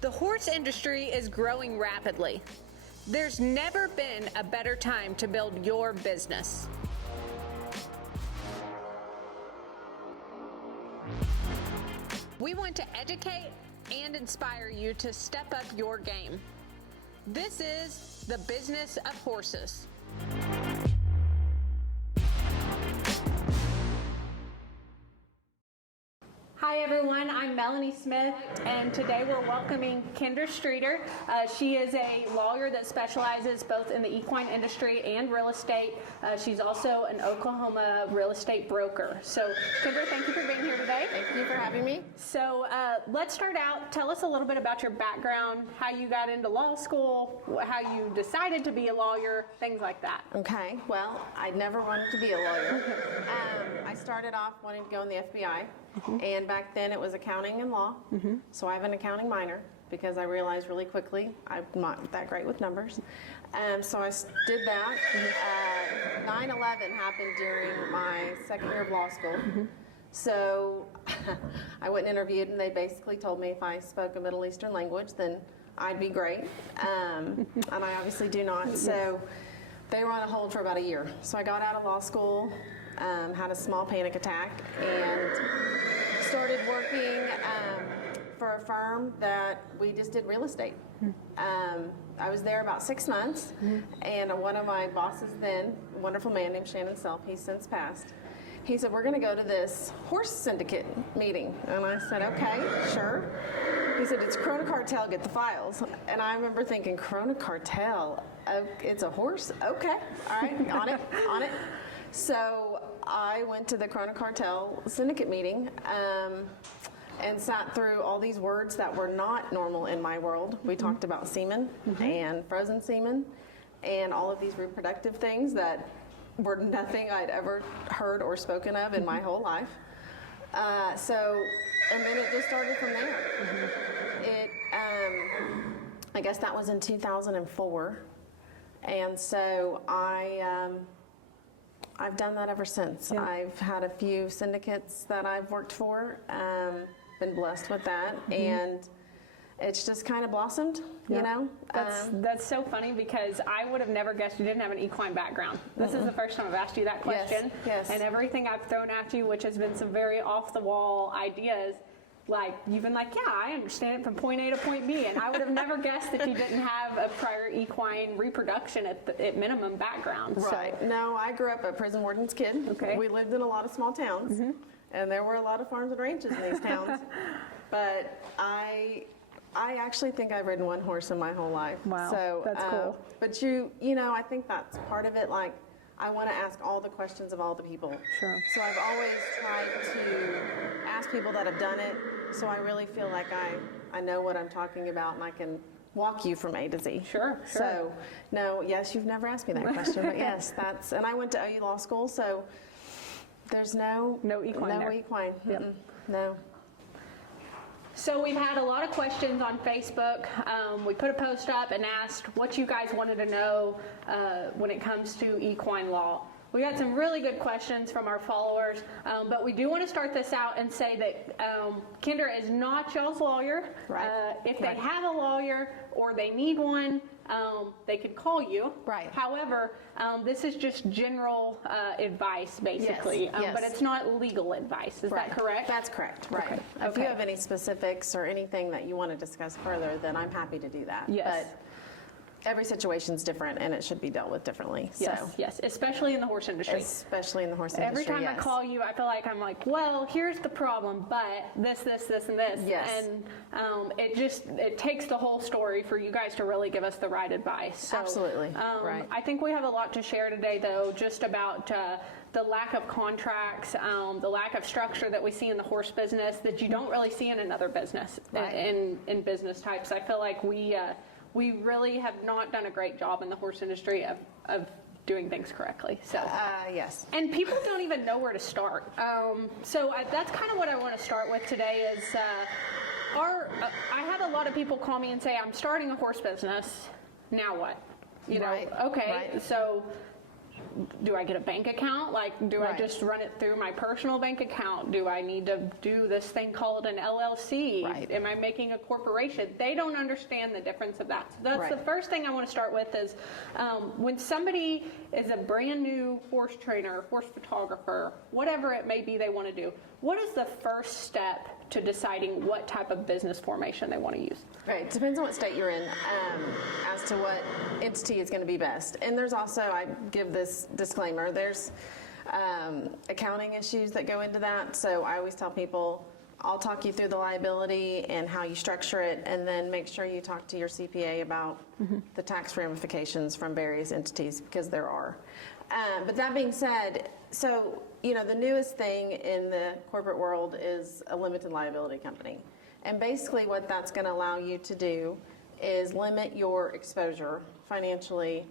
The horse industry is growing rapidly. There's never been a better time to build your business. We want to educate and inspire you to step up your game. This is the business of horses. Hi everyone, I'm Melanie Smith, and today we're welcoming Kendra Streeter. She is a lawyer that specializes both in the equine industry and real estate. She's also an Oklahoma real estate broker. So Kendra, thank you for being here today. Thank you for having me. So let's start out. Tell us a little bit about your background, how you got into law school, how you decided to be a lawyer, things like that. Okay, well, I never wanted to be a lawyer. I started off wanting to go in the FBI. And back then it was accounting and law. So I have an accounting minor because I realized really quickly I'm not that great with numbers. So I did that. 9/11 happened during my second year of law school. So I went and interviewed, and they basically told me if I spoke a Middle Eastern language, then I'd be great. And I obviously do not. So they were on a hold for about a year. So I got out of law school, had a small panic attack, and started working for a firm that we just did real estate. I was there about 6 months, and one of my bosses then, a wonderful man named Shannon Self, he's since passed, he said, we're going to go to this horse syndicate meeting. And I said, okay, sure. He said, it's Krona Cartel, get the files. And I remember thinking, Krona Cartel, it's a horse? Okay, all right, on it. So I went to the Krona Cartel syndicate meeting and sat through all these words that were not normal in my world. We talked about semen and frozen semen and all of these reproductive things that were nothing I'd ever heard or spoken of in my whole life. And then it just started from there. I guess that was in 2004. And so I've done that ever since. Yeah. I've had a few syndicates that I've worked for, been blessed with that, and it's just kind of blossomed, you know? That's so funny because I would have never guessed you didn't have an equine background. This is the first time I've asked you that question. Yes. And everything I've thrown at you, which has been some very off-the-wall ideas, like, you've been like, yeah, I understand it from point A to point B, and I would have never guessed that you didn't have a prior equine reproduction at minimum background. Right. So. No, I grew up a prison warden's kid. Okay. We lived in a lot of small towns, and there were a lot of farms and ranches in these towns. But I actually think I've ridden one horse in my whole life. Wow, so, that's cool. But you know, I think that's part of it. Like, I want to ask all the questions of all the people. Sure. So I've always tried to ask people that have done it, so I really feel like I know what I'm talking about, and I can walk you from A to Z. Sure. So, no, yes, you've never asked me that question, but yes, and I went to OU Law School, so there's no equine there. Equine. Yep. No. So we've had a lot of questions on Facebook. We put a post up and asked what you guys wanted to know when it comes to equine law. We got some really good questions from our followers, but we do want to start this out and say that Kendra is not y'all's lawyer. Right. If they have a lawyer or they need one, they could call you. Right. However, this is just general advice, basically, yes. But it's not legal advice. Is that correct? That's correct. Right. Okay. If you have any specifics or anything that you want to discuss further, then I'm happy to do that. Yes. But every situation's different, and it should be dealt with differently. Yes, especially in the horse industry. Especially in the horse industry. Every time I call you, I feel like I'm like, well, here's the problem, but this, and this. Yes. And it takes the whole story for you guys to really give us the right advice. So, absolutely. Right. I think we have a lot to share today, though, just about the lack of contracts, the lack of structure that we see in the horse business that you don't really see in another business, in business types. I feel like we really have not done a great job in the horse industry of doing things correctly. So yes. And people don't even know where to start. So that's kind of what I want to start with today is I have a lot of people call me and say, I'm starting a horse business. Now what? You know, right. okay, right. So do I get a bank account? Like, do I just run it through my personal bank account? Do I need to do this thing called an LLC? Right. Am I making a corporation? They don't understand the difference of that. So that's the first thing I want to start with is when somebody is a brand new horse trainer, horse photographer, whatever it may be they want to do, what is the first step to deciding what type of business formation they want to use? Right, it depends on what state you're in as to what entity is going to be best. And there's also, I give this disclaimer, there's accounting issues that go into that. So I always tell people, I'll talk you through the liability and how you structure it, and then make sure you talk to your CPA about the tax ramifications from various entities, because there are. But that being said, so, you know, the newest thing in the corporate world is a limited liability company. And basically what that's going to allow you to do is limit your exposure financially.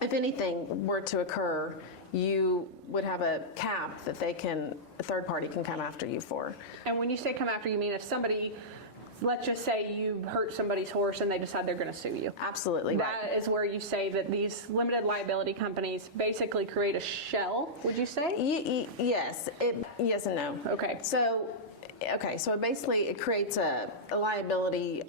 If anything were to occur, you would have a cap that a third party can come after you for. And when you say come after, you mean if somebody, let's just say you hurt somebody's horse and they decide they're going to sue you. Absolutely. That is where you say that these limited liability companies basically create a shell, would you say? Yes. Yes and no. Okay. So basically it creates a liability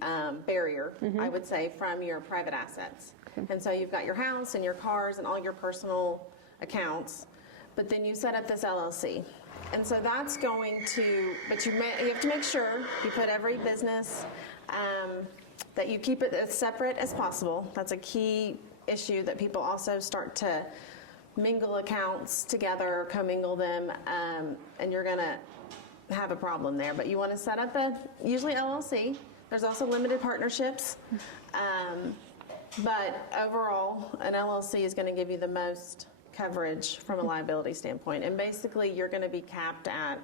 barrier, I would say, from your private assets. And so you've got your house and your cars and all your personal accounts, but then you set up this LLC. And so that's going to, but you have to make sure you put every business, that you keep it as separate as possible. That's a key issue, that people also start to mingle accounts together, commingle them, and you're going to have a problem there. But you want to set up usually LLC. There's also limited partnerships. But overall, an LLC is going to give you the most coverage from a liability standpoint. And basically, you're going to be capped at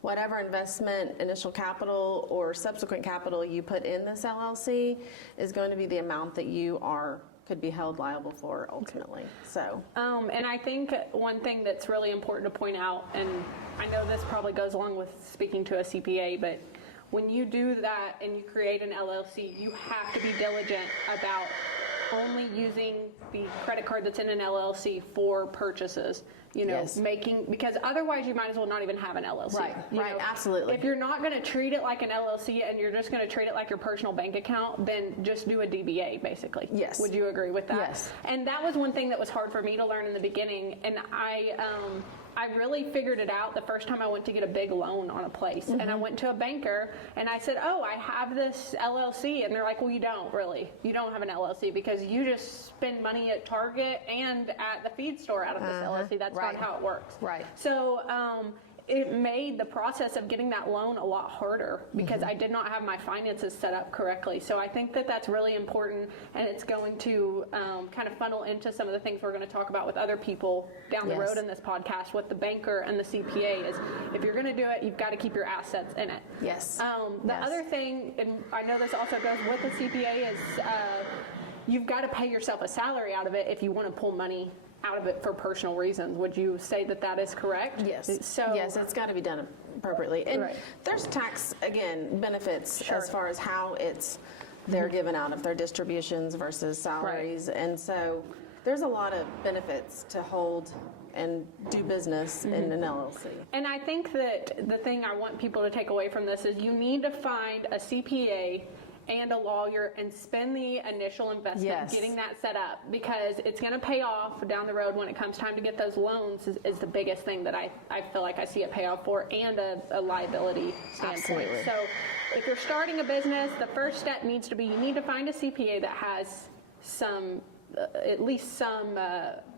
whatever investment, initial capital, or subsequent capital you put in this LLC is going to be the amount that you could be held liable for ultimately. So, and I think one thing that's really important to point out, and I know this probably goes along with speaking to a CPA, but when you do that and you create an LLC, you have to be diligent about only using the credit card that's in an LLC for purchases, you know, because otherwise you might as well not even have an LLC. Right, right, absolutely. If you're not going to treat it like an LLC and you're just going to treat it like your personal bank account, then just do a DBA, basically. Yes. Would you agree with that? Yes. And that was one thing that was hard for me to learn in the beginning, and I really figured it out the first time I went to get a big loan on a place. And I went to a banker and I said, oh, I have this LLC. And they're like, well, you don't really. You don't have an LLC because you just spend money at Target and at the feed store out of this LLC. That's not how it works. Right. So it made the process of getting that loan a lot harder because I did not have my finances set up correctly. So I think that that's really important, and it's going to kind of funnel into some of the things we're going to talk about with other people down the road in this podcast with the banker and the CPA is if you're going to do it, you've got to keep your assets in it. Yes. The other thing, and I know this also goes with the CPA, is you've got to pay yourself a salary out of it if you want to pull money out of it for personal reasons. Would you say that that is correct? Yes. So yes, it's got to be done appropriately. And there's tax, again, benefits as far as how they're given out, if they're distributions versus salaries. And so there's a lot of benefits to hold and do business in an LLC. And I think that the thing I want people to take away from this is you need to find a CPA and a lawyer and spend the initial investment getting that set up, because it's going to pay off down the road when it comes time to get those loans is the biggest thing that I feel like I see it pay off for, and a liability standpoint. Absolutely. So if you're starting a business, the first step needs to be you need to find a CPA that has some at least some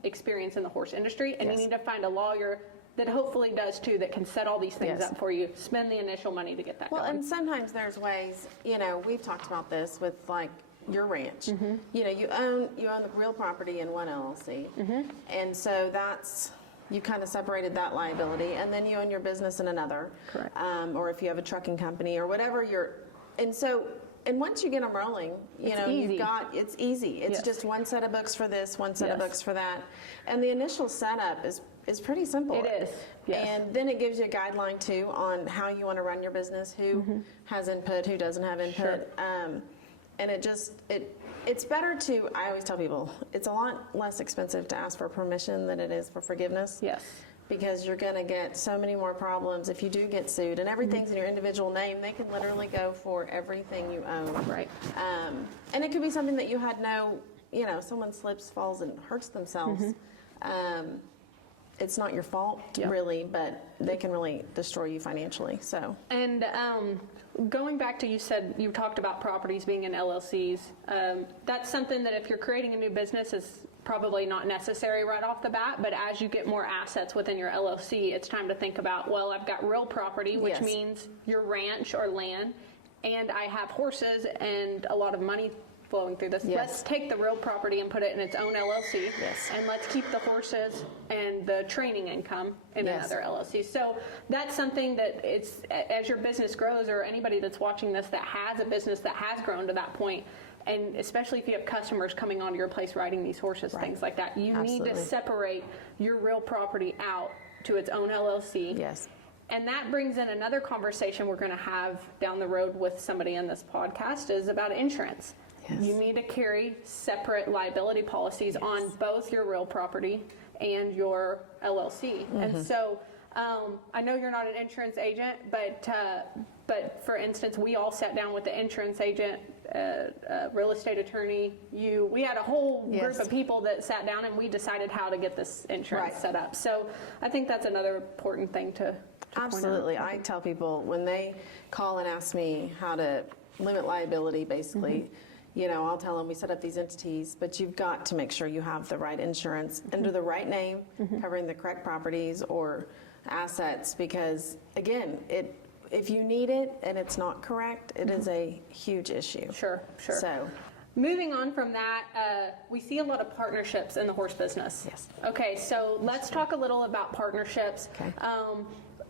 experience in the horse industry, and you need to find a lawyer that hopefully does too, that can set all these things up for you, spend the initial money to get that going. And sometimes there's ways, you know, we've talked about this with like your ranch. You know, you own the real property in one LLC. And so you kind of separated that liability, and then you own your business in another. Correct. Or if you have a trucking company or whatever and once you get them rolling, it's easy. It's just one set of books for this, one set of books for that. And the initial setup is pretty simple. It is. Yes. And then it gives you a guideline too on how you want to run your business, who has input, who doesn't have input. And it's better to, I always tell people, it's a lot less expensive to ask for permission than it is for forgiveness. Yes. Because you're going to get so many more problems if you do get sued, and everything's in your individual name. They can literally go for everything you own. Right. And it could be something that you had someone slips, falls, and hurts themselves. It's not your fault, really, but they can really destroy you financially. So. And going back to, you talked about properties being in LLCs. That's something that if you're creating a new business is probably not necessary right off the bat, but as you get more assets within your LLC, it's time to think about, well, I've got real property, which means your ranch or land, and I have horses and a lot of money flowing through this. Let's take the real property and put it in its own LLC, and let's keep the horses and the training income in another LLC. So that's something that it's, as your business grows, or anybody that's watching this that has a business that has grown to that point, and especially if you have customers coming onto your place riding these horses, things like that, you need to separate your real property out to its own LLC. Yes. And that brings in another conversation we're going to have down the road with somebody in this podcast, is about insurance. Yes. You need to carry separate liability policies on both your real property and your LLC. And so I know you're not an insurance agent, but for instance, we all sat down with the insurance agent, real estate attorney, we had a whole group of people that sat down and we decided how to get this insurance set up. So I think that's another important thing to Absolutely. I tell people when they call and ask me how to limit liability, basically, I'll tell them we set up these entities, but you've got to make sure you have the right insurance under the right name, covering the correct properties or assets, because again, if you need it and it's not correct, it is a huge issue. Sure. So, moving on from that, we see a lot of partnerships in the horse business. Yes. Okay, so let's talk a little about partnerships. Okay.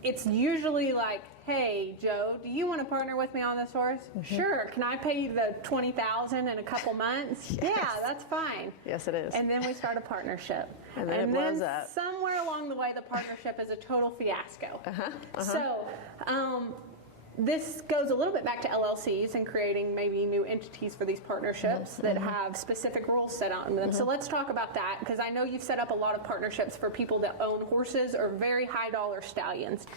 It's usually like, hey, Joe, do you want to partner with me on this horse? Sure. Can I pay you the $20,000 in a couple months? Yeah, that's fine. Yes, it is. And then we start a partnership. And then it blows up. Somewhere along the way, the partnership is a total fiasco. So this goes a little bit back to LLCs and creating maybe new entities for these partnerships that have specific rules set out in them. So let's talk about that, because I know you've set up a lot of partnerships for people that own horses or very high dollar stallions.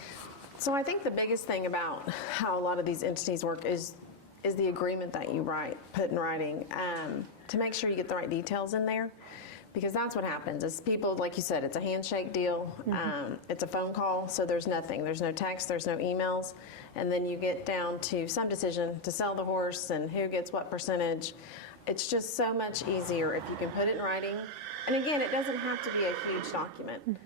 So I think the biggest thing about how a lot of these entities work is the agreement that you put in writing, to make sure you get the right details in there. Because that's what happens is people, like you said, it's a handshake deal. It's a phone call, so there's nothing. There's no text, there's no emails. And then you get down to some decision to sell the horse and who gets what percentage. It's just so much easier if you can put it in writing. And again, it doesn't have to be a huge document.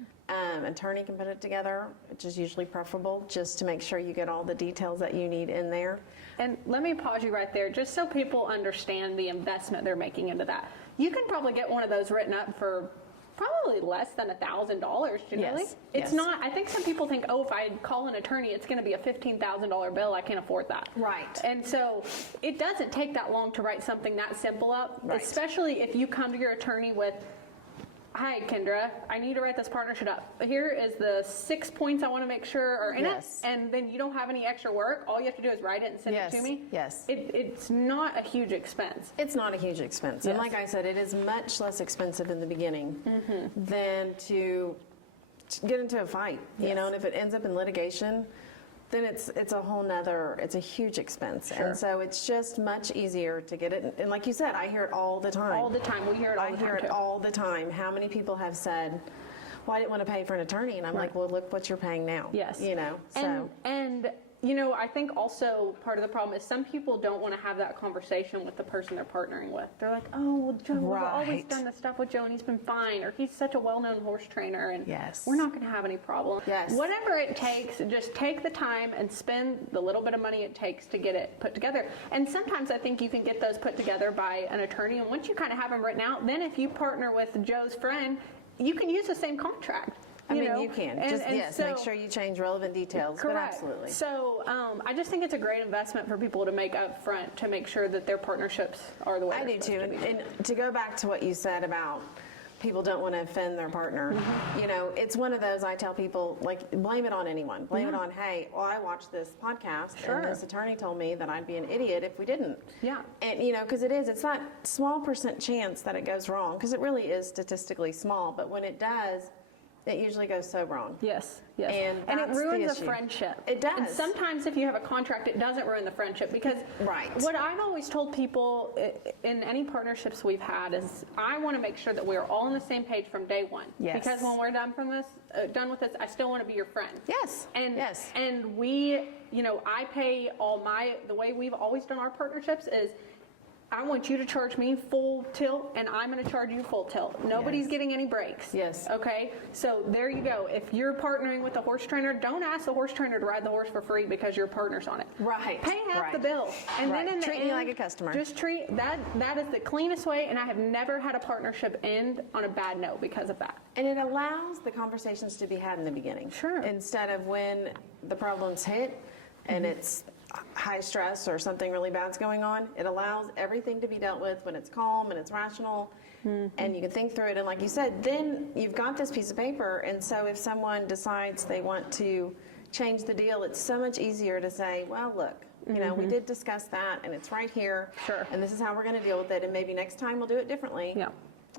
Attorney can put it together, which is usually preferable, just to make sure you get all the details that you need in there. And let me pause you right there, just so people understand the investment they're making into that. You can probably get one of those written up for probably less than $1,000 generally. It's not, I think some people think, if I call an attorney, it's going to be a $15,000 bill. I can't afford that. Right. And so it doesn't take that long to write something that simple up, especially if you come to your attorney with, hi, Kendra, I need to write this partnership up. Here is the 6 points I want to make sure are in it, and then you don't have any extra work. All you have to do is write it and send it to me. Yes. It's not a huge expense. It's not a huge expense. And like I said, it is much less expensive in the beginning than to get into a fight, you know, and if it ends up in litigation, then it's a whole nother, it's a huge expense. And so it's just much easier to get it. And like you said, I hear it all the time. All the time. We hear it all the time. I hear it all the time. How many people have said, well, I didn't want to pay for an attorney. And I'm like, well, look what you're paying now. Yes. You know, so. And you know, I think also part of the problem is some people don't want to have that conversation with the person they're partnering with. They're like, oh, well, Joe, we've always done this stuff with Joe and he's been fine, or he's such a well-known horse trainer and we're not going to have any problem. Whatever it takes, just take the time and spend the little bit of money it takes to get it put together. And sometimes I think you can get those put together by an attorney, and once you kind of have them written out, then if you partner with Joe's friend, you can use the same contract. I mean, you can. So, make sure you change relevant details. Correct. But absolutely. So I just think it's a great investment for people to make up front to make sure that their partnerships are the way I do too. And to go back to what you said about people don't want to offend their partner. You know, it's one of those, I tell people, like, blame it on anyone. Blame it on, hey, well, I watched this podcast and this attorney told me that I'd be an idiot if we didn't. Yeah. And, you know, because it's that small percent chance that it goes wrong, because it really is statistically small, but when it does, it usually goes so wrong. Yes, yes. And it that's ruins the a issue. friendship. It does. And sometimes if you have a contract, it doesn't ruin the friendship, because what I've always told people in any partnerships we've had is I want to make sure that we're all on the same page from day one. Yes. Because when we're done with this, I still want to be your friend. Yes. And yes. And we, you know, I pay the way we've always done our partnerships is I want you to charge me full tilt, and I'm going to charge you full tilt. Nobody's getting any breaks. Yes. Okay? So there you go. If you're partnering with a horse trainer, don't ask the horse trainer to ride the horse for free because your partner's on it. Right. Pay half the bill. And then in the treat end, me like a customer. Just treat, that is the cleanest way, and I have never had a partnership end on a bad note because of that. And it allows the conversations to be had in the beginning. Sure. Instead of when the problems hit and it's high stress or something really bad's going on, it allows everything to be dealt with when it's calm and it's rational, and you can think through it. And like you said, then you've got this piece of paper, and so if someone decides they want to change the deal, it's so much easier to say, well, look, you know, we did discuss that, and it's right here, Sure. and this is how we're going to deal with it, and maybe next time we'll do it differently. Yeah.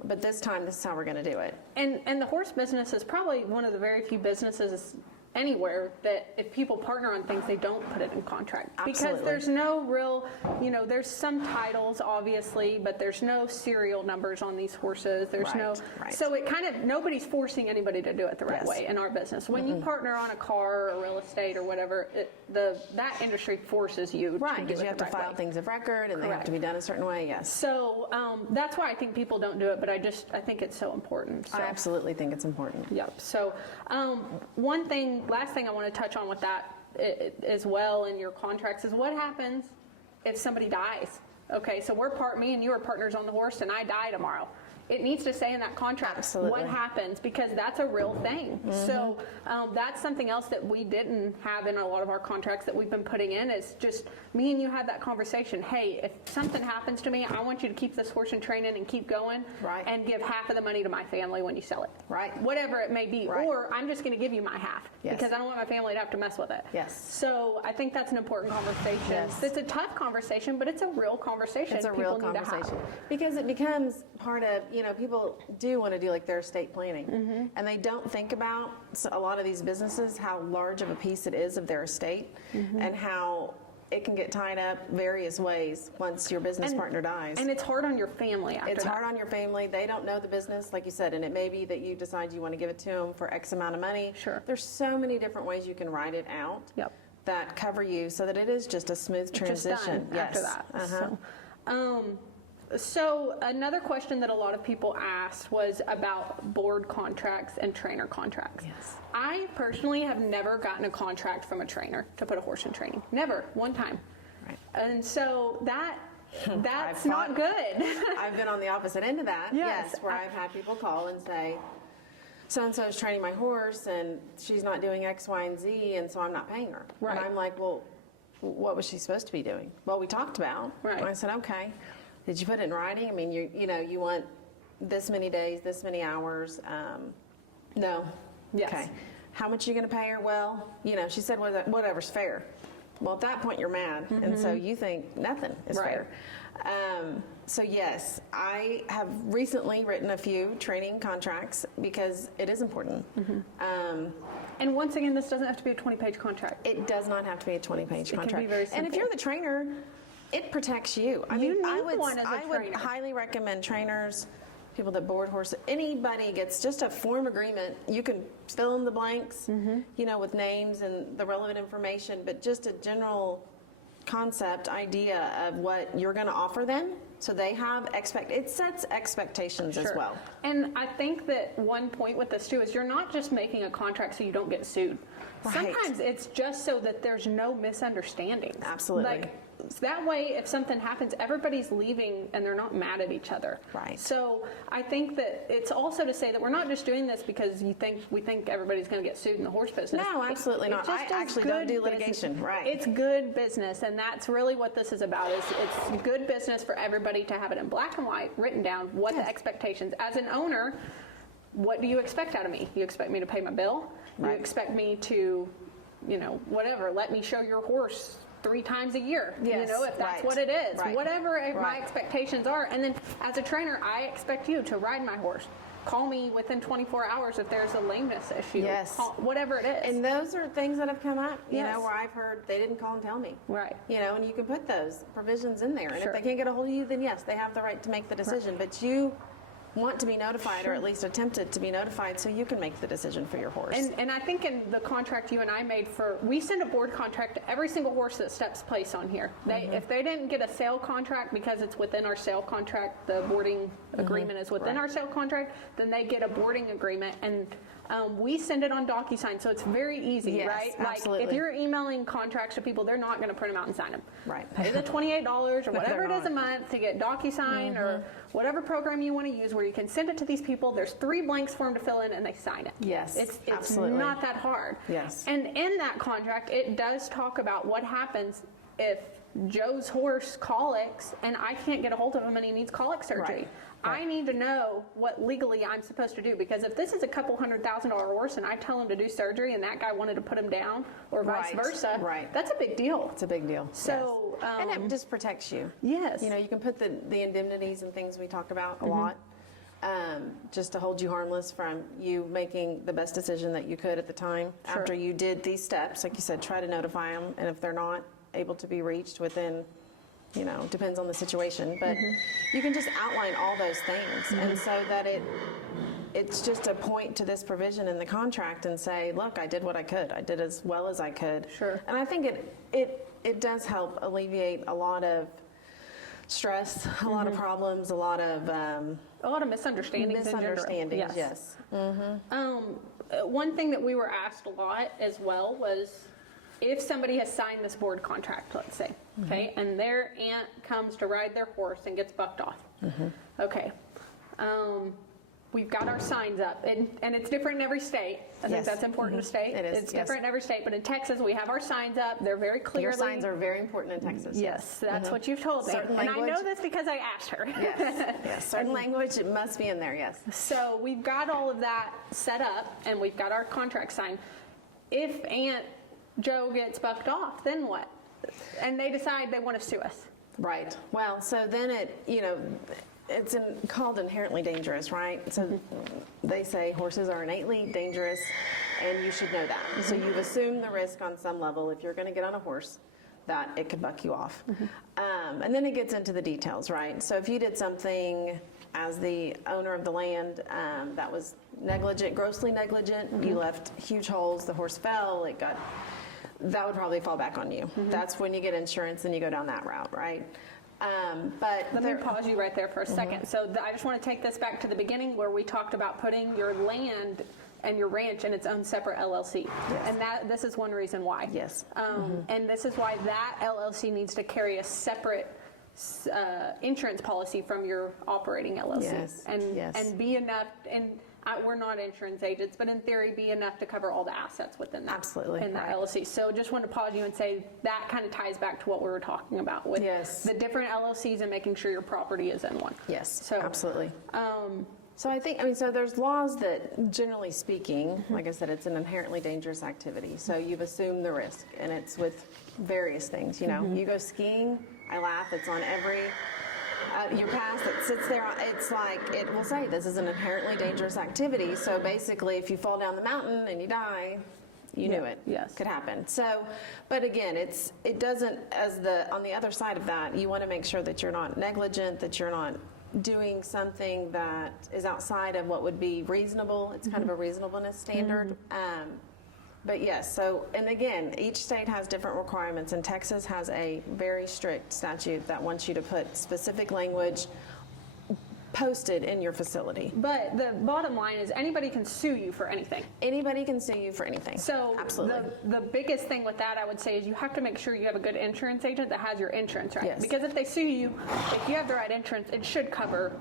But this time, this is how we're going to do it. And the horse business is probably one of the very few businesses anywhere that if people partner on things, they don't put it in contract. Absolutely. Because there's no real, you know, there's some titles obviously, but there's no serial numbers on these horses. There's Right. So it kind of, nobody's forcing anybody to do it the right Yes. way in our business. When you partner on a car or real estate or whatever, that industry forces you to Right, do because it you have the to right file way. things of record, and they have Correct. to be done a certain way, yes. So that's why I think people don't do it, but I think it's so important. So. I absolutely think it's important. Yep. So last thing I want to touch on with that as well in your contracts is what happens if somebody dies. Okay, so me and you are partners on the horse, and I die tomorrow. It needs to say in that contract Absolutely. what happens, because that's a real thing. So that's something else that we didn't have in a lot of our contracts that we've been putting in, is just me and you had that conversation. Hey, if something happens to me, I want you to keep this horse in training and keep going, Right. and give half of the money to my family when you sell it. Right. Whatever it may be. Right. Or I'm just going to give you my half, Yes. because I don't want my family to have to mess with it. Yes. So I think that's an important conversation. Yes. It's a tough conversation, but it's a real conversation. It's a people real need to have. conversation. Because it becomes part of, you know, people do want to do like their estate planning. And they don't think about, a lot of these businesses, how large of a piece it is of their estate, and how it can get tied up various ways once your business partner dies. And it's hard on your family after It's that. hard on your family. They don't know the business, like you said, and it may be that you decide you want to give it to them for X amount of money. Sure. There's so many different ways you can write it out Yep. that cover you so that it is just a smooth transition. Just done after that. Uh-huh. So another question that a lot of people asked was about board contracts and trainer contracts. Yes. I personally have never gotten a contract from a trainer to put a horse in training. Never, one time. Right. And so that's I've not good. I've been on the opposite end of that, Yes. yes, where I've had people call and say, so-and-so is training my horse, and she's not doing X, Y, and Z, and so I'm not paying her. Right. And I'm like, well, what was she supposed to be doing? Well, we talked about. Right. And I said, okay. Did you put it in writing? I mean, you want this many days, this many hours. No. Yes. Okay. How much are you going to pay her? Well, she said whatever's fair. Well, at that point, you're mad. And so you think nothing is Right. fair. So yes, I have recently written a few training contracts because it is important. And once again, this doesn't have to be a 20-page contract. It does not have to be a 20-page It contract. can be very And if simple. you're the trainer, it protects you. I You mean, I need would, one as a I would trainer. highly recommend trainers, people that board horses, anybody gets just a form agreement. You can fill in the blanks, with names and the relevant information, but just a general concept idea of what you're going to offer them, so they have it sets expectations as Sure. well. And I think that one point with this too is you're not just making a contract so you don't get sued. Right. Sometimes it's just so that there's no misunderstandings. Absolutely. that way, if something happens, everybody's leaving and they're not mad at each other. Right. So I think that it's also to say that we're not just doing this because we think everybody's going to get sued in the horse business. No, absolutely not. I actually don't do litigation. Right. It's good business, and that's really what this is about. Is it's good business for everybody to have it in black and white, written down, what the expectations. As an owner, what do you expect out of me? You expect me to pay my bill? Right. You expect me to, whatever, let me show your horse 3 times a year, Yes, if that's right. what it is, Right. whatever my Right. expectations are. And then as a trainer, I expect you to ride my horse. Call me within 24 hours if there's a lameness issue. Yes. Whatever it is. And those are things that have come up, Yes. where I've heard they didn't call and tell me. Right. And you can put those provisions in there. And Sure. if they can't get a hold of you, then yes, they have the right to make the decision. But you want to be notified, or at least attempted to be notified, so you can make the decision for your horse. And I think in the contract you and I made we send a board contract to every single horse that steps place on here. If they didn't get a sale contract because it's within our sale contract, the boarding agreement is within our sale contract, then they get a boarding agreement, and we send it on DocuSign, so it's very easy, Yes, right? absolutely. Like if you're emailing contracts to people, they're not going to print them out and sign them. Right. Pay the $28 or No, whatever it they're is a not. month to get DocuSign or whatever program you want to use, where you can send it to these people. There's 3 blanks for them to fill in, and they sign it. Yes, It's absolutely. not that hard. Yes. And in that contract, it does talk about what happens if Joe's horse colics and I can't get a hold of him and he needs colic surgery. Right. I need to know what legally I'm supposed to do, because if this is a couple $100,000 horse and I tell him to do surgery and that guy wanted to put him down or vice Right, versa, right. that's a big deal. It's a big deal. So, yes. And it just protects you. Yes. You can put the indemnities and things we talk about a lot, just to hold you harmless from you making the best decision that you could at the time. Sure. After you did these steps, like you said, try to notify them, and if they're not able to be reached within, depends on the situation, but you can just outline all those things, and so that it's just a point to this provision in the contract and say, look, I did what I could. I did as well as I could. Sure. And I think it does help alleviate a lot of stress, a lot of problems, a lot of misunderstandings. misunderstandings. In general. Yes. One thing that we were asked a lot as well was, if somebody has signed this board contract, let's say, okay, and their aunt comes to ride their horse and gets bucked off. Okay. We've got our signs up, and it's different in every state. I think Yes. that's important to state. It is, It's yes. different in every state, but in Texas, we have our signs up. They're very clearly. Your signs are very important in Texas. Yes, that's what you've told me. Certain And I know language. this because I asked her. Yes. Yes. Certain language, it must be in there. Yes. So we've got all of that set up, and we've got our contract signed. If Aunt Joe gets bucked off, then what? And they decide they want to sue us. Right. Well, so then it's called inherently dangerous, right? So they say horses are innately dangerous, and you should know that. So you've assumed the risk on some level if you're going to get on a horse that it could buck you off. And then it gets into the details, right? So if you did something as the owner of the land that was negligent, grossly negligent, you left huge holes, the horse fell, that would probably fall back on you. That's when you get insurance and you go down that route, right? But Let me pause you right there for a second. So I just want to take this back to the beginning where we talked about putting your land and your ranch in its own separate LLC. Yes. And this is one reason why. Yes. And this is why that LLC needs to carry a separate insurance policy from your operating LLC. Yes. And be enough, and we're not insurance agents, but in theory be enough to cover all the assets within that. Absolutely, In that right. LLC. So just want to pause you and say that kind of ties back to what we were talking about with Yes. the different LLCs and making sure your property is in one. Yes, So, absolutely. So I think, so there's laws that, generally speaking, like I said, it's an inherently dangerous activity. So you've assumed the risk, and it's with various things. You go skiing, I laugh, it's on every, your pass that sits there, it's like, it will say, this is an inherently dangerous activity. So basically, if you fall down the mountain and you die, you knew it. Yes. Could happen. So, but again, it doesn't, on the other side of that, you want to make sure that you're not negligent, that you're not doing something that is outside of what would be reasonable. It's kind of a reasonableness standard. But yes, so, and again, each state has different requirements, and Texas has a very strict statute that wants you to put specific language posted in your facility. But the bottom line is anybody can sue you for anything. Anybody can sue you for anything. So absolutely. The biggest thing with that, I would say, is you have to make sure you have a good insurance agent that has your insurance right. Yes. Because if they sue you, if you have the right insurance, it should cover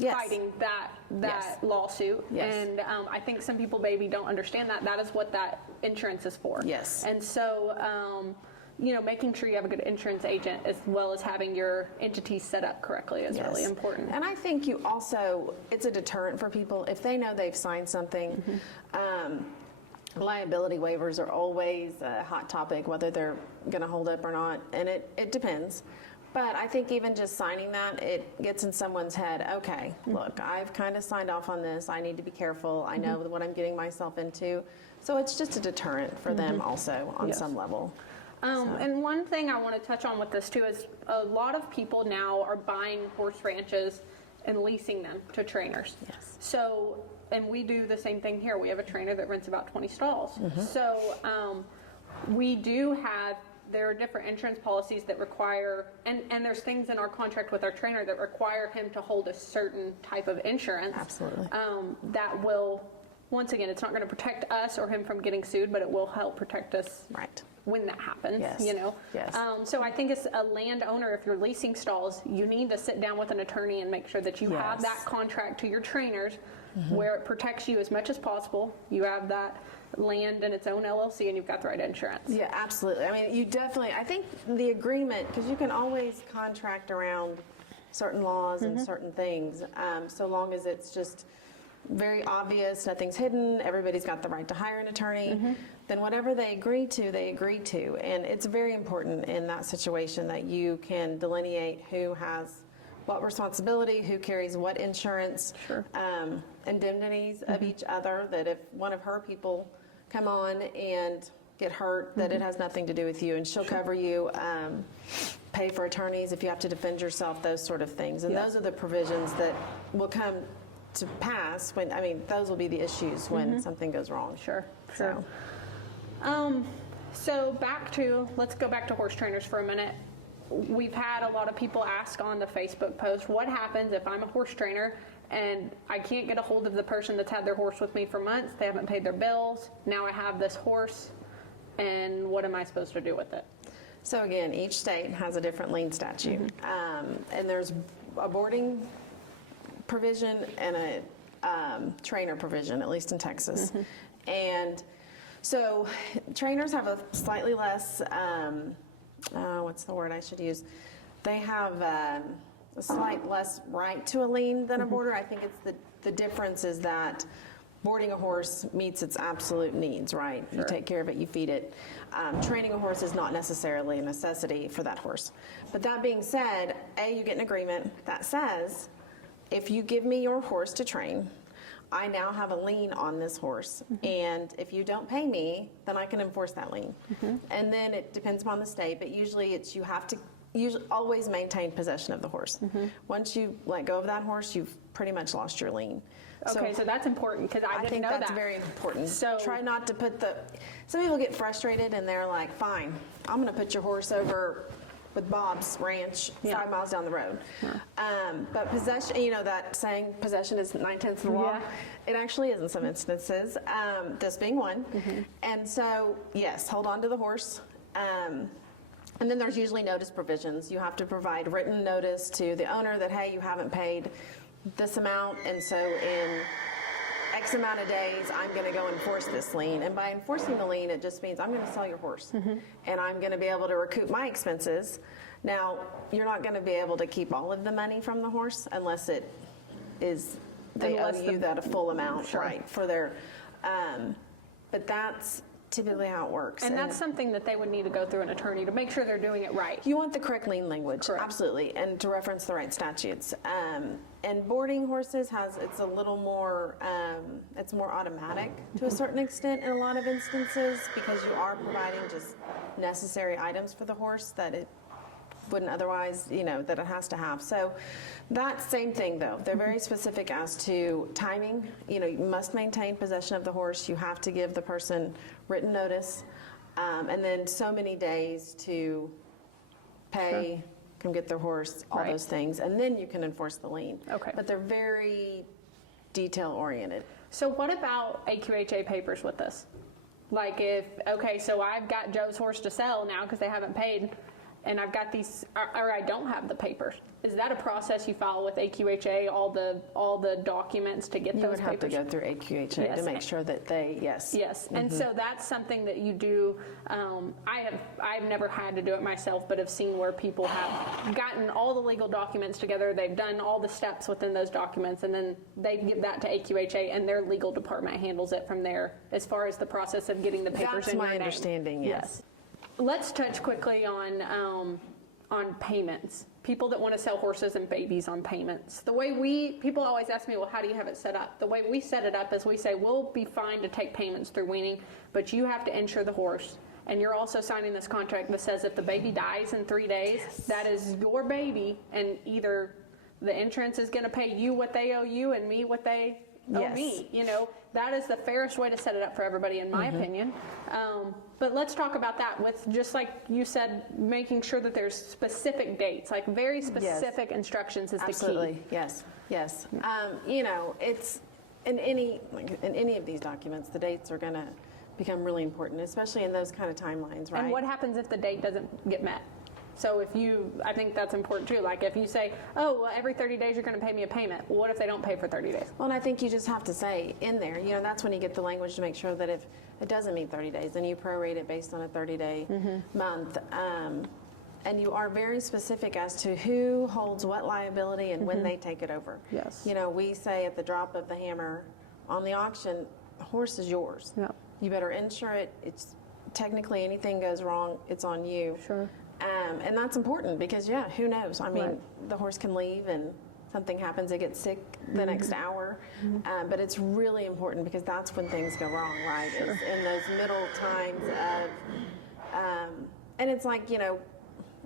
fighting that lawsuit. Yes. And I think some people maybe don't understand that. That is what that insurance is for. Yes. And so, making sure you have a good insurance agent as well as having your entity set up correctly is really important. And I think you also, it's a deterrent for people if they know they've signed something. Liability waivers are always a hot topic, whether they're going to hold up or not, and it depends. But I think even just signing that, it gets in someone's head, okay, look, I've kind of signed off on this. I need to be careful. I know what I'm getting myself into. So it's just a deterrent for them also on some level. And one thing I want to touch on with this too is a lot of people now are buying horse ranches and leasing them to trainers. Yes. So, and we do the same thing here. We have a trainer that rents about 20 stalls. So we do have, there are different insurance policies that require, and there's things in our contract with our trainer that require him to hold a certain type of insurance. Absolutely. That will, once again, it's not going to protect us or him from getting sued, but it will help protect us. Right. When that happens, Yes. Yes. So I think as a landowner, if you're leasing stalls, you need to sit down with an attorney and make sure that you have that contract to your trainers where it protects you as much as possible. You have that land in its own LLC and you've got the right insurance. Yeah, absolutely. I mean, you definitely, I think the agreement, because you can always contract around certain laws and certain things, so long as it's just very obvious, nothing's hidden, everybody's got the right to hire an attorney, then whatever they agree to, they agree to. And it's very important in that situation that you can delineate who has what responsibility, who carries what insurance, indemnities of each other, that if one of her people come on and get hurt, that it has nothing to do with you, and she'll cover you, pay for attorneys if you have to defend yourself, those sort of things. And those are the provisions that will come to pass when, I mean, those will be the issues when something goes wrong. Sure. So Let's go back to horse trainers for a minute. We've had a lot of people ask on the Facebook post, what happens if I'm a horse trainer and I can't get a hold of the person that's had their horse with me for months, they haven't paid their bills, now I have this horse, and what am I supposed to do with it? So again, each state has a different lien statute, and there's a boarding provision and a trainer provision, at least in Texas. And so trainers have a slightly less, what's the word I should use? They have a slight less right to a lien than a boarder. I think it's the difference is that boarding a horse meets its absolute needs, right? You take care of it, you feed it. Training a horse is not necessarily a necessity for that horse. But that being said, you get an agreement that says, if you give me your horse to train, I now have a lien on this horse. And if you don't pay me, then I can enforce that lien. And then it depends upon the state, but usually it's you have to always maintain possession of the horse. Once you let go of that horse, you've pretty much lost your lien. Okay, so that's important because I didn't know that. I think that's very important. So try not to put some people get frustrated and they're like, fine, I'm going to put your horse over with Bob's ranch 5 miles down the road. But possession, that saying possession is 9/10 of the law. It actually is in some instances, this being one. And so, yes, hold on to the horse. And then there's usually notice provisions. You have to provide written notice to the owner that, hey, you haven't paid this amount, and so in X amount of days, I'm going to go enforce this lien. And by enforcing the lien, it just means I'm going to sell your horse. And I'm going to be able to recoup my expenses. Now, you're not going to be able to keep all of the money from the horse unless they owe you that a full amount, right, for their, but that's typically how it works. And that's something that they would need to go through an attorney to make sure they're doing it right. You want the correct lien language, absolutely, and to reference the right statutes. And boarding horses it's a little more, it's more automatic to a certain extent in a lot of instances because you are providing just necessary items for the horse that it wouldn't otherwise, that it has to have. So that same thing though, they're very specific as to timing. You must maintain possession of the horse. You have to give the person written notice, and then so many days to pay come get their horse, all Right. those things, and then you can enforce the lien. Okay. But they're very detail oriented. So what about AQHA papers with this? Like so I've got Joe's horse to sell now because they haven't paid, and I've got these, or I don't have the papers. Is that a process you follow with AQHA, all the documents to get You those would have papers? to go through AQHA Yes. to make sure that they, yes. Yes, and so that's something that you do. I've never had to do it myself, but have seen where people have gotten all the legal documents together. They've done all the steps within those documents, and then they give that to AQHA, and their legal department handles it from there as far as the process of getting the papers That's in my your name. understanding, yes. Let's touch quickly on payments. People that want to sell horses and babies on payments. The way people always ask me, well, how do you have it set up? The way we set it up is we say, we'll be fine to take payments through weaning, but you have to insure the horse. And you're also signing this contract that says if the baby dies in 3 days, that is your baby, and either the insurance is going to pay you what they owe you and me what they owe Yes. me. That is the fairest way to set it up for everybody, in my opinion. But let's talk about that with, just like you said, making sure that there's specific dates, like very specific instructions is Absolutely. the key. Yes, yes. It's in any of these documents, the dates are going to become really important, especially in those kind of timelines, right? And what happens if the date doesn't get met? So I think that's important too. Like if you say, oh, well, every 30 days you're going to pay me a payment. Well, what if they don't pay for 30 days? Well, and I think you just have to say in there, that's when you get the language to make sure that if it doesn't meet 30 days, then you prorate it based on a 30-day month. And you are very specific as to who holds what liability and when they take it over. Yes. We say at the drop of the hammer on the auction, the horse is yours. Yeah. You better insure it. It's technically anything goes wrong, it's on you. Sure. And that's important because, who knows? I mean, Right. the horse can leave and something happens, they get sick the next hour. But it's really important because that's when things go wrong, right? Sure. It's in those middle times of, and it's like,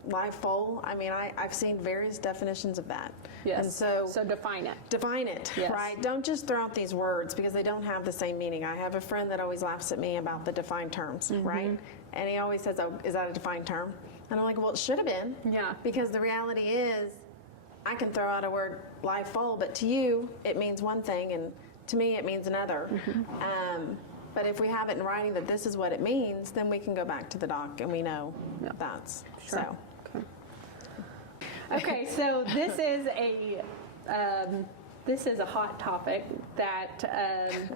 live foal. I mean, I've seen various definitions of that. Yes. And so define it. define it, Yes. right? Don't just throw out these words because they don't have the same meaning. I have a friend that always laughs at me about the defined terms, right? And he always says, oh, is that a defined term? And I'm like, well, it should have been. Yeah. Because the reality is, I can throw out a word live foal, but to you, it means one thing, and to me, it means another. But if we have it in writing that this is what it means, then we can go back to the doc and we know that's Sure. so. Okay, so this is a hot topic that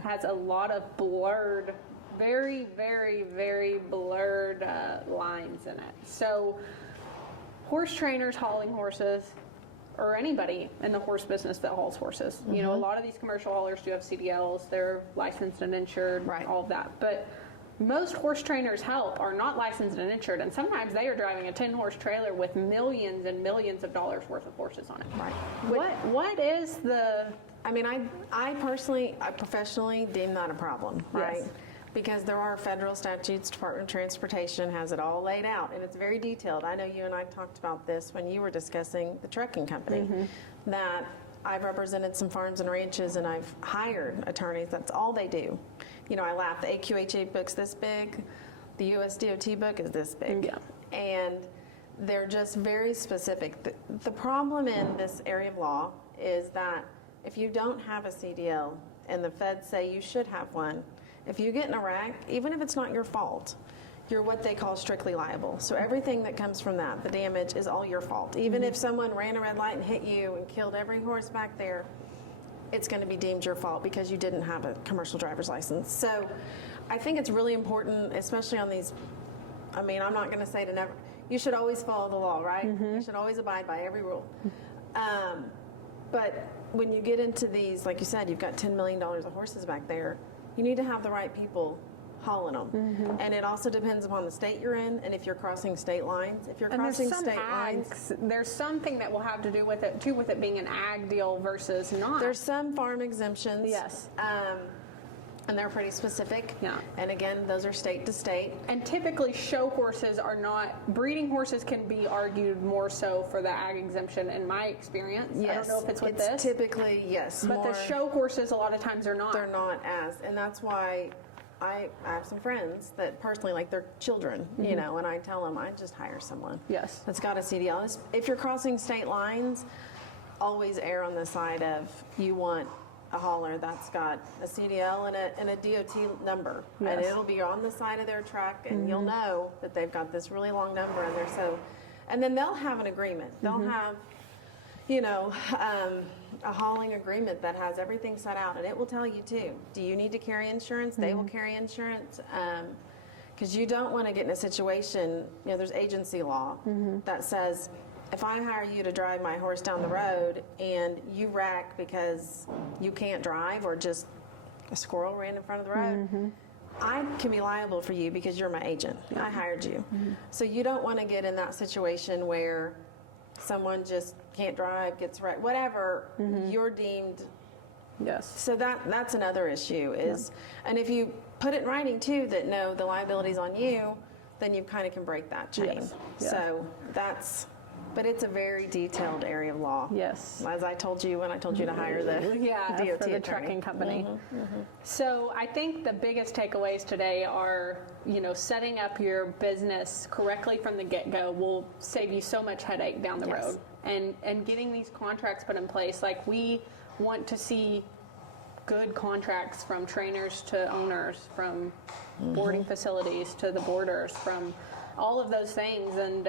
has a lot of blurred, very, very, very blurred lines in it. So horse trainers hauling horses, or anybody in the horse business that hauls horses. A lot of these commercial haulers do have CDLs, they're licensed and insured, Right. all of that. But most horse trainers help are not licensed and insured, and sometimes they are driving a 10-horse trailer with millions and millions of dollars worth of horses on it. Right. What is the... I mean, I professionally deem that a problem, right? Yes. Because there are federal statutes, Department of Transportation has it all laid out, and it's very detailed. I know you and I talked about this when you were discussing the trucking company, that I've represented some farms and ranches, and I've hired attorneys. That's all they do. I laugh. The AQHA book's this big. The USDOT book is this big. Yeah. And they're just very specific. The problem in this area of law is that if you don't have a CDL and the feds say you should have one, if you get in a wreck, even if it's not your fault, you're what they call strictly liable. So everything that comes from that, the damage, is all your fault. Even if someone ran a red light and hit you and killed every horse back there, it's going to be deemed your fault because you didn't have a commercial driver's license. So I think it's really important, especially on these, I mean, I'm not going to say to never, you should always follow the law, right? You should always abide by every rule. But when you get into these, like you said, you've got $10 million of horses back there, you need to have the right people hauling them. And it also depends upon the state you're in and if you're crossing state lines. If you're And crossing there's some state lines, ags, there's something that will have to do with it, too, with it being an ag deal versus not. there's some farm exemptions. Yes. And they're pretty specific. Yeah. And again, those are state to state. And typically, show horses are not, breeding horses can be argued more so for the ag exemption, in my experience. Yes. I don't know if it's with this. Typically, yes. But more, the show horses, a lot of times, are not. they're not as, and that's why I have some friends that personally, like their children, you know, and I tell them, I just hire someone Yes. that's got a CDL. If you're crossing state lines, always err on the side of you want a hauler that's got a CDL and a DOT number. Yes. And it'll be on the side of their truck, and you'll know that they've got this really long number in there. So, and then they'll have an agreement. They'll have, you know, a hauling agreement that has everything set out, and it will tell you too. Do you need to carry insurance? They will carry insurance. Because you don't want to get in a situation, you know, there's agency law that says, if I hire you to drive my horse down the road and you wreck because you can't drive or just a squirrel ran in front of the road, I can be liable for you because you're my agent. I hired you. So you don't want to get in that situation where someone just can't drive, gets wrecked, whatever, you're deemed. Yes. So that's another issue is, and if you put it in writing too that no, the liability's on you, then you kind of can break that chain. Yes. Yeah. So that's, but it's a very detailed area of law. Yes. As I told you when I told you to hire the DOT for the attorney. trucking company. So I think the biggest takeaways today are, you know, setting up your business correctly from the get-go will save you so much headache down the road. And getting these contracts put in place, like we want to see good contracts from trainers to owners, from boarding facilities to the boarders, from all of those things, and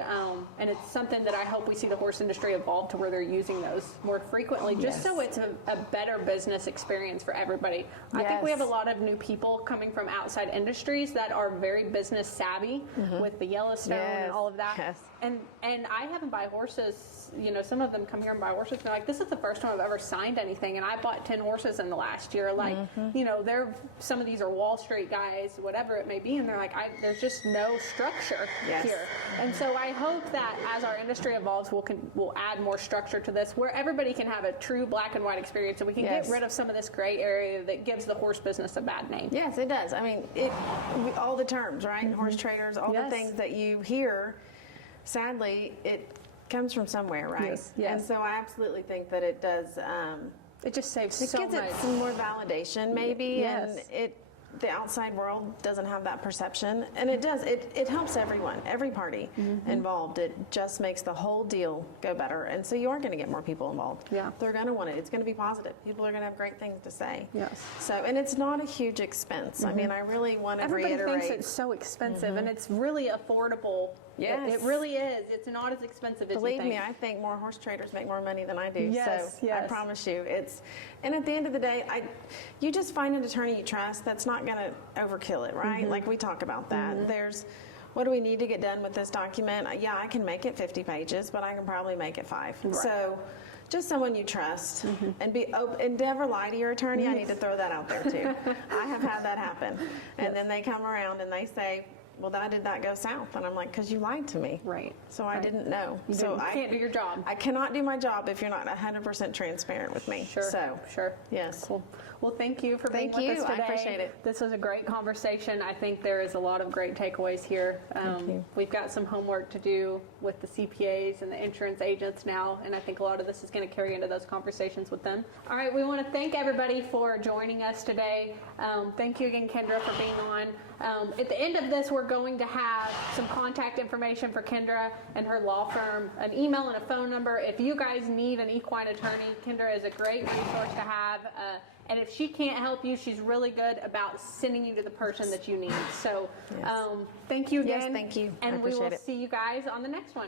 it's something that I hope we see the horse industry evolve to where they're using those more frequently, just so it's a better business experience for everybody. I think we have a lot of new people coming from outside industries that are very business savvy with the Yellowstone and all of that. Yes. And I haven't buy horses, you know, some of them come here and buy horses and they're like, this is the first time I've ever signed anything, and I bought 10 horses in the last year. Like, you know, some of these are Wall Street guys, whatever it may be, and they're like, there's just no structure here. And so I hope that as our industry evolves, we'll add more structure to this, where everybody can have a true black and white experience, and we can get rid of some of this gray area that gives the horse business a bad name. Yes, it does. I mean, all the terms, right? Horse traders, all the things that you hear, sadly, it comes from somewhere, right? Yes, yes. And so I absolutely think that it does. It just saves It so gives much. it some more validation, maybe, Yes. and the outside world doesn't have that perception, and it does. It helps everyone, every party involved. It just makes the whole deal go better, and so you are going to get more people involved. Yeah. They're going to want it. It's going to be positive. People are going to have great things to say. Yes. So, and it's not a huge expense. I mean, I really want to Everybody reiterate. thinks it's so expensive, and it's really affordable. Yes. It really is. It's not as expensive as Believe you think. me, I think more horse traders make more money than I do. Yes, so yes. I promise you, and at the end of the day, you just find an attorney you trust that's not going to overkill it, right? Like we talk about that. What do we need to get done with this document? Yeah, I can make it 50 pages, but I can probably make it 5. Right. So just someone you trust and be open, and never lie to your attorney. I need to throw that out there too. I have had that happen. And then they come around and they say, well, why did that go south? And I'm like, because you lied to me. Right. So I didn't know. You can't do your job. I cannot do my job if you're not 100% transparent with me. Sure. So, Sure. yes. Cool. Well, thank you for being Thank with you. us today. I appreciate it. This was a great conversation. I think there is a lot of great takeaways here. Thank you. We've got some homework to do with the CPAs and the insurance agents now, and I think a lot of this is going to carry into those conversations with them. All right, we want to thank everybody for joining us today. Thank you again, Kendra, for being on. At the end of this, we're going to have some contact information for Kendra and her law firm, an email and a phone number. If you guys need an equine attorney, Kendra is a great resource to have. And if she can't help you, she's really good about sending you to the person that you need. So thank you again. Yes, thank you. I And we will appreciate it. see you guys on the next one.